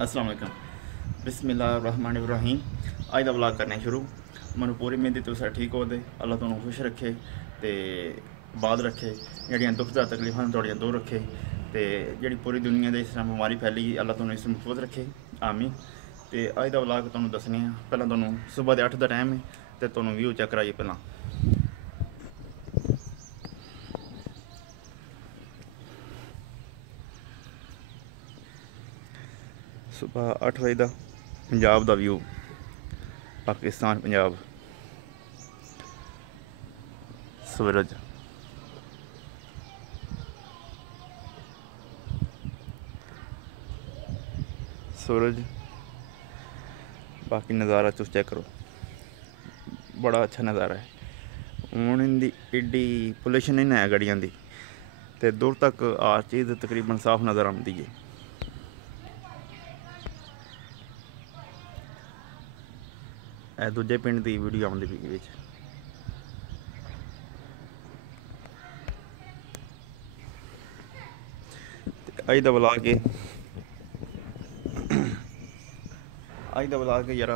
अस्सलाम वालेकुम। बिस्मिल्लाहिर्रहमानिर्रहीम। अज का व्लॉग करने शुरू। मैं पूरी मेहनत तुस ठीक हो दे, अल्लाह तुहानू खुश रखे तो बाद रखे, जड़ियाँ दुख तकलीफा थोड़ियाँ दूर रखे तो जी पूरी दुनिया इस तरह बीमारी फैली गई, अल्लाह तुहानू इस महफूज रखे, आमीन। तो अज का व्लॉग तुहानू दसने पहला तुहानू सुबह के 8 का टाइम है तो तुहानू व्यू चेक कराइए। पहला सुबह 8 बजे का पंजाब का व्यू, पाकिस्तान पंजाब, सूरज, सूरज, बाकी नज़ारा तुस चेक करो, बड़ा अच्छा नज़ारा है। हूँ इनकी एड्डी पोल्यूशन नहीं है गड्डियां की, तो दूर तक हर चीज़ तकरीबन साफ नज़र आती है। दूजे पिंड की वीडियो आती पी बिच। अज का व्लॉग है, अज का व्लॉग है यार।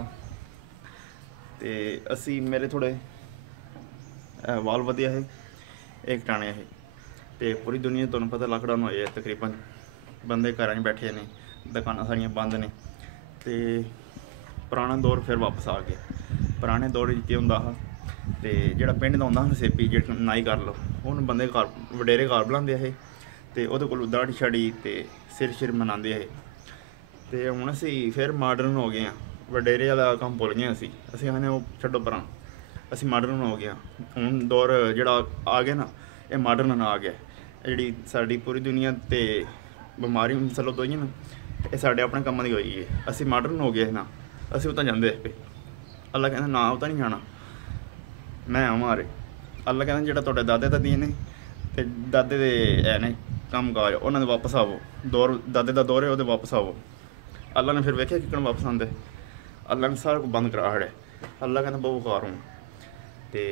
तो असी मेरे थोड़े वाल वधिया है, एक टाने है, तो पूरी दुनिया तुहानू पता लॉकडाउन होए तकरीबन, बंदे घर बैठे ने, दुकानां सारियां बंद ने, तो पुराना दौर फिर वापस आ गया। पुराने दौर के होंदा हा ते जेड़ा पिंड दा होंदा हा सेपी, जे नाई कर लो, उन्होंने बंदे घर वडेरे घर बनाते हे ते ओहदे कोल दाड़ी शाड़ी ते सिर मनाते हे। तो हुण असी फिर मॉडर्न हो गए हैं, वडेरे वाला काम भुल गए असी आने छड्डो परां, असी मॉडर्न हो गए। हुण दौर जेड़ा आ गया ना, ये मॉडर्न आ गया। जी साडी पूरी दुनिया ते बीमारी मसलत होई ना, ये साडे अपने कामां दी होई है। असी मॉडर्न हो गए ना, असी उत्तां जांदे पे। अल्लाह कहना ना उत्तां नहीं जाना, मैं हमारे अल्लाह कहना जेड़ा तुहाडे दादे दादियां ने ते दादे दे है ने कम काज, उन्होंने वापस आवो, दौर दादे दा दौर है वो वापस आवो। अल्लाह ने फिर वेख्या कि वापस आते, अल्लाह ने सारा कुछ बंद करा छड़े। अल्लाह कहना बहुकार हूँ, तो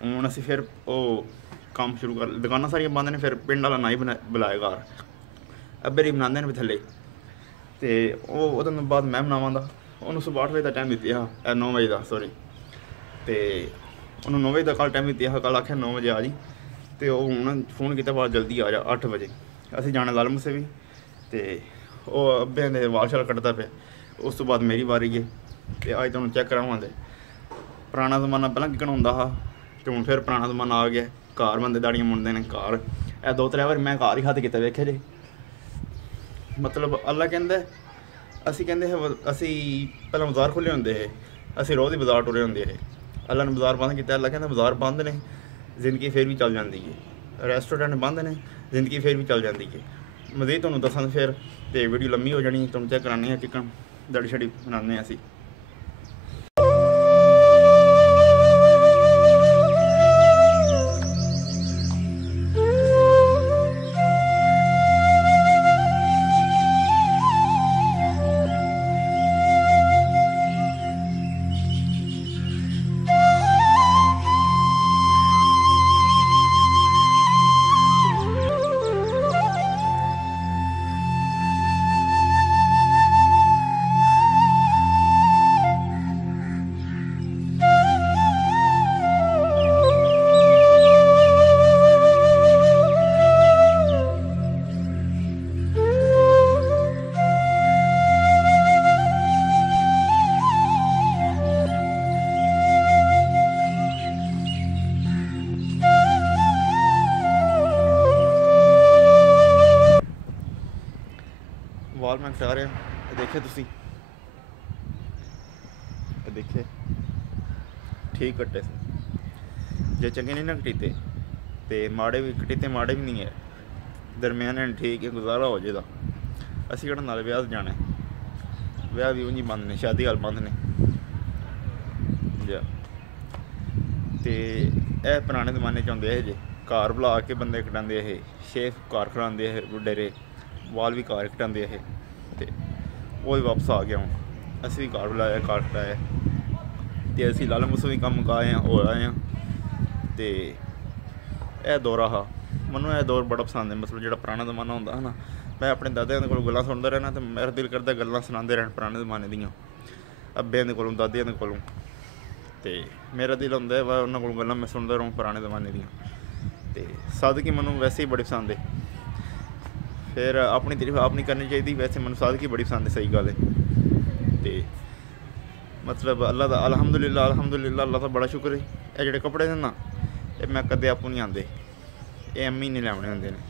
हूँ असी फिर वो काम शुरू कर, दुकानां सारियां बंद ने। फिर पिंड वाला नाई बुलाए घर, अब्बे बनाते हैं भी थले, तो वो बाद मैं बनावांगा। उन्होंने सुबह 8 बजे का टाइम दिता हा, 9 बजे का सॉरी, तो उन्होंने 9 बजे का कल टाइम दिता हा, कल आख्या 9 बजे आ जी। तो हूँ फोन किया बाद जल्दी आ जा 8 बजे। असी जाना लाल मूसे भी, तो अब्बे ने वाल शाल कटदा पे। उस तो बाद मेरी बारी है, तो अज तुहानू चेक करावां दे पुराना जमाना पहला किकन होंदा हा, तो हूँ फिर पुराना जमाना आ गया। घर बंदे दाड़ियां मुंडदे ने घर, 2-3 बार मैं घर ही हत्थ किता वेख्या जी। मतलब अल्लाह कहंदा असी कहते हैं, असी पहले बाजार खुले होंगे है, असी रोज़ ही बाजार टुरे होंगे है। अल्लाह ने बाजार बंद किया, अल्लाह कहता बाजार बंद ने, जिंदगी फिर भी चल जाती है। रेस्टोरेंट बंद ने, जिंदगी फिर भी चल जाती है। मज़ीद तुहानू दसां फिर तो वीडियो लम्मी हो जानी, तुहानू चेक कराने चिकन दड़ी शड़ी बनाने असी। वाल मैं कटा रहा, देखे तुसी, देखे ठीक कट्टे से, जे चंगे नहीं ना कटीते तो माड़े भी कटीते, माड़े भी नहीं है, दरम्याने ठीक है, गुजारा हो जाएगा। असी केड़ा नाल ब्याह जाना है, ब्याह भी उंजी बंद ने, शादी हाल बंद ने जा। तो यह पुराने जमाने च होंदे जे घर बुला के बंदे कटाते है, शेफ घर खड़ाते है, बुडेरे वाल भी घर कटाते है। तो वो भी वापस आ गया हूँ, असी भी घर बुलाया, घर कटाया, तो असी लाल मूसे भी कम मुकाए हैं, हो आए हैं। तो यह दौर हा, मैं यह दौर बड़ा पसंद है। मतलब जो पुराना जमाना होंदा है ना, मैं अपने दादियां दे कोलों गल्लां सुनदा रहना ते मेरा दिल करदा गल्लां सुनांदे रहन पुराने ज़माने दियां अब्बेयां दे कोलों दादियां दे कोलों ते मेरा दिल होंदा है उन्हां कोलों गल्लां मैं सुनदा रहूं पुराने ज़माने दियां ते सादगी मैनूं वैसे ही बड़ी पसंद है। फिर अपनी तारीफ आप नहीं करनी चाहिए, वैसे मैनूं सादगी बड़ी पसंद है, सही गल है। ते मतलब अल्लाह दा अलहमदुलिल्लाह अल्लाह दा बड़ा शुक्र है। ये जेह्ड़े कपड़े ने ना ये मैं कदे आपूं नहीं आंदे, ये अम्मी ने लैने होंदे ने।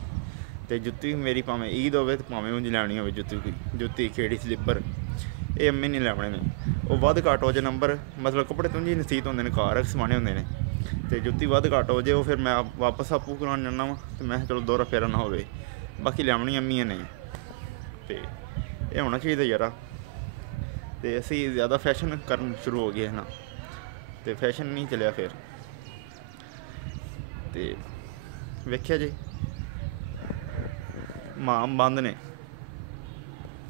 ते जुत्ती भी मेरी भावें ईद होवे ते भावें उंज लैनी होवे जुत्ती खेड़ी स्लीपर ये अम्मी ने लैने ने। वो वध घट्ट हो जाए नंबर मतलब कपड़े तुंजी नसीत होंदे ने घर समाने होंदे ने ते जुत्ती वध घट्ट हो जाए वो फिर मैं वापस आपूं करान जन्ना वा ते मैं चलो दौरा फेरा ना होवे, बाकी लैवनी अम्मी ने। ते ये होना चाहिए यारा। ते असी ज़्यादा फैशन करन शुरू हो गए ना ते फैशन नहीं चलिया फिर ते वेख्या जी माम बंद ने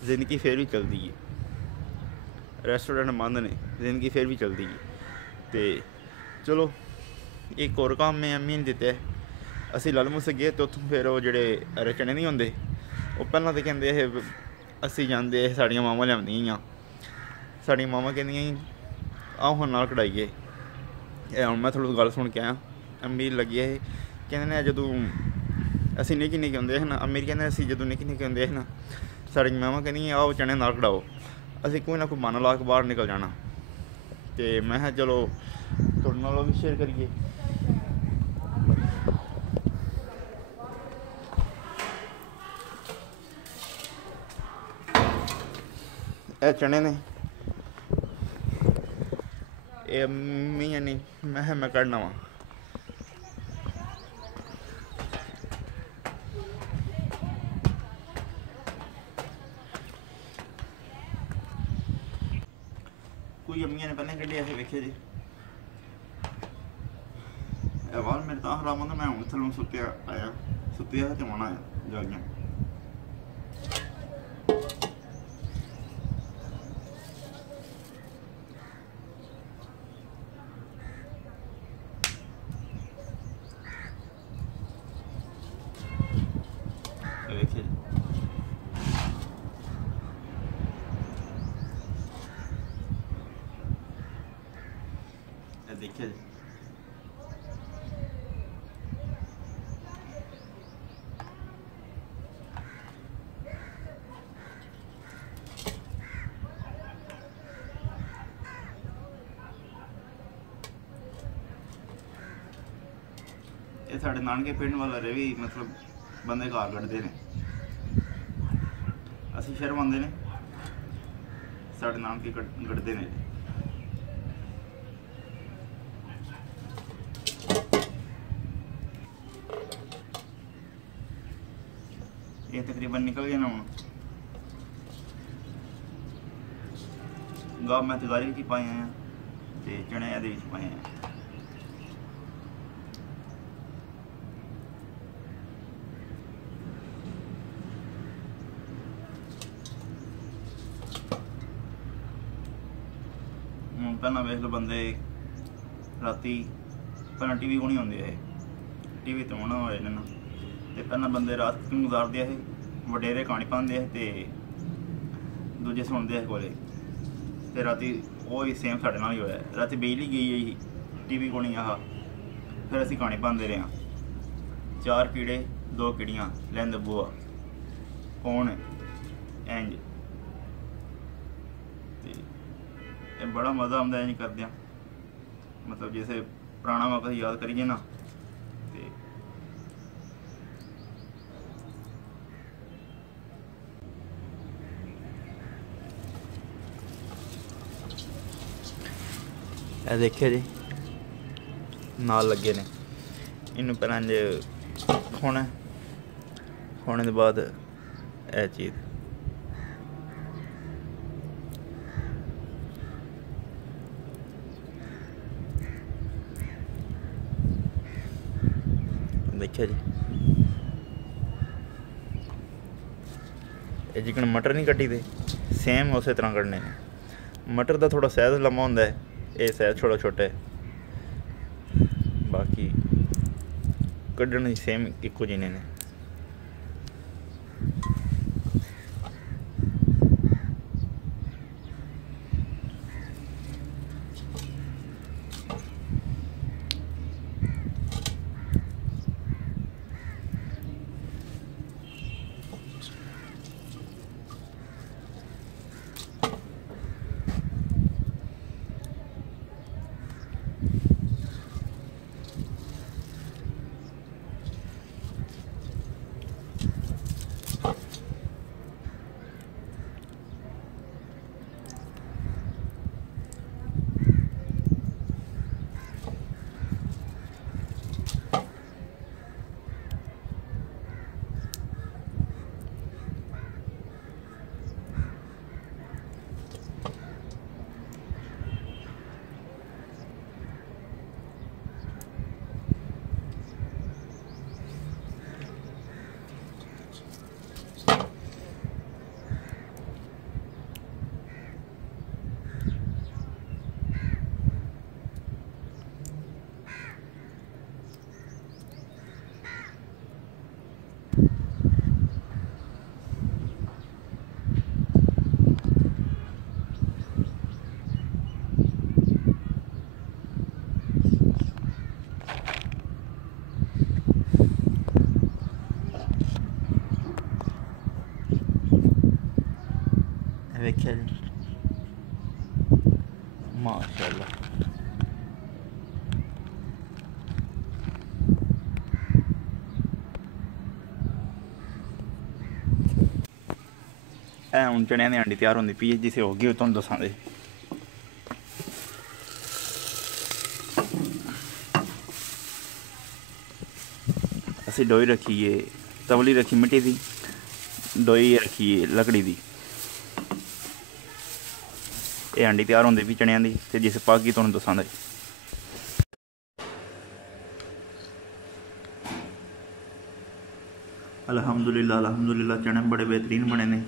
जिंदगी फिर भी चलती है, रेस्टोरेंट बंद ने जिंदगी फिर भी चलती है। तो चलो एक और काम में अम्मी ने दिता है। असी लल मुस गए तो उत्थों फिर वो जेह्ड़े रचने नहीं होंदे वो पैह्लां तो कहंदे हे असी जांदे हे साड़ियां मावां लिआंदियां हियां, साड़ियां मावां कहंदियां ही आओ हम नाल कढ़ाइए। हुण मैं थोड़ी गल सुन के आया अम्मी लग्गी है कहंदे ने जदों असी निक्के निक्के होंदे हे ना अम्मी कहंदे असी जदों निक्के निक्के होंदे हे ना साड़ियां मावां कहंदियां आओ चने नाल कढ़ाओ, असी कोई ना कोई बहाना ला के बाहर निकल जाना। तो मैं चलो थोड़े नाल भी शेयर करिए। ए चने ने ये अम्मी नहीं मैं कढ़ना वा। कोई अम्मियां ने पैह्लें कड्ढे असें वेखे जी वाल मेरे तां खराब होंदा मैं हूँ थल्लों सुत्तेआ आया सुत्तेआ ते हून आया जागियां। वेखे देखिए ये साढ़े नानके पिंड वाला रे भी मतलब बंदे घर कढ़दे ने, असी शर्मांदे ने साढ़े नानके कढ़दे ने। ये तकरीबन निकल गया ना हूँ गाह मैं तगारी की पाए हैं तो चने ये पाए हैं। पहला वेख लो बंदे राती पहला टीवी को नहीं होंगे है टीवी तो होना हो ना तो पहला बंदे रात क्यों गुजारते है वडेरे कहानी पाते हैं तो दूजे सुनते हैं कोले तो राती वो ही सेम साढ़े नाल ही होया राती बिजली गई है टीवी को नहीं आहा फिर असी कहानी पाते रहे 4 कीड़े 2 किड़ियाँ लैंद बुआ कौन इंज बड़ा मज़ा आता इंज करदे मतलब जैसे पुराना वक्त याद करिए ना तो देखिए जी नाल लगे ने इनू पहले खोना खोने के बाद यह चीज़ देखिए जी ये जिकन मटर नहीं कट्टी दे सेम उस तरह कटने मटर का थोड़ा साइज लम्मा होंदा है ये साइज थोड़ा छोटा है बाकी कड्ढन सेम इक्को जिने ने। वेख्या जी माशाअल्लाह। हूँ चने की आंडी तैयार होती पी है, जिसे होगी तुम दसा दे। असी डोई रखी है, तवली रखी मिट्टी की, डोई रखी है लकड़ी की। ये आंडी तैयार होती पी चनिया की, तो जिस पागी तुम दसा दे। अल्हम्दुलिल्लाह अल्हम्दुलिल्लाह, चने बड़े बेहतरीन बने ने।